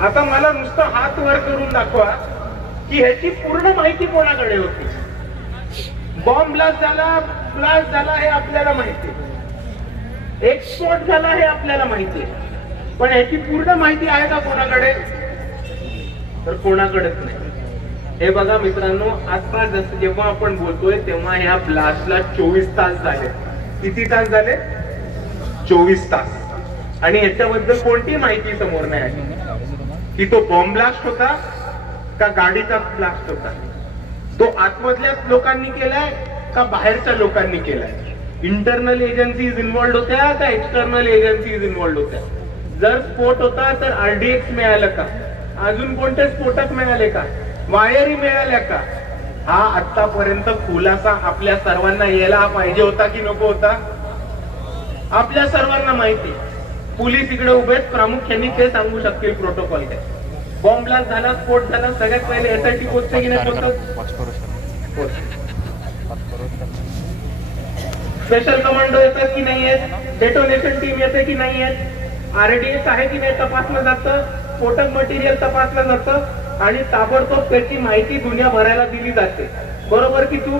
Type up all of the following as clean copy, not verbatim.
आता मला नुसतं हात वर करून दाखवा की ह्याची पूर्ण माहिती कोणाकडे होती. बॉम्ब ब्लास्ट झाला हे आपल्याला माहिती, एक्सपोर्ट झाला हे आपल्याला माहिती, पण ह्याची पूर्ण माहिती आहे का कोणाकडे? तर कोणाकडेच नाही. हे बघा मित्रांनो, आता जसं जेव्हा आपण बोलतोय तेव्हा ह्या ब्लास्टला 24 तास झाले. किती तास झाले? 24 तास. आणि याच्याबद्दल कोणती माहिती समोर नाही आली की तो बॉम्ब ब्लास्ट होता का गाडीचा ब्लास्ट होता, तो आतमधल्या लोकांनी केलाय का बाहेरच्या लोकांनी केलाय, इंटरनल एजन्सीज इन्व्हॉल्ड होत्या का एक्सटर्नल एजन्सीज इन्व्हॉल्ड होत्या. जर स्फोट होता तर RDX मिळालं का, अजून कोणते स्फोटक मिळाले का, वायरी मिळाल्या का? हा आतापर्यंत खुलासा आपल्या सर्वांना यायला पाहिजे होता की नको होता? आपल्या सर्वांना माहिती. पोलीस इकडे उभेच, प्रामुख्याने ते सांगू शकतील प्रोटोकॉल काय. बॉम्ब ब्लास्ट झाला, स्फोट झाला, सगळ्यात पहिले SIT पोहोचते की नाही पोहोचत? स्पेशल कमांडो येतात की नाही येत? डेटोनेशन टीम येते की नाही येत? RDX आहे की नाही तपासलं जातं, स्फोटक मटेरियल तपासलं जातं आणि ताबडतोब त्याची माहिती दुनियाभराला दिली जाते. बरोबर की तू?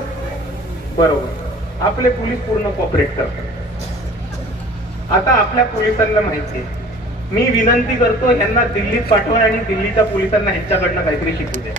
बरोबर. आपले पोलीस पूर्ण कॉपरेट करतात. आता आपल्या पोलिसांना माहिती आहे. मी विनंती करतो ह्यांना दिल्लीत पाठवा आणि दिल्लीच्या पोलिसांना ह्यांच्याकडनं काहीतरी शिकू द्या.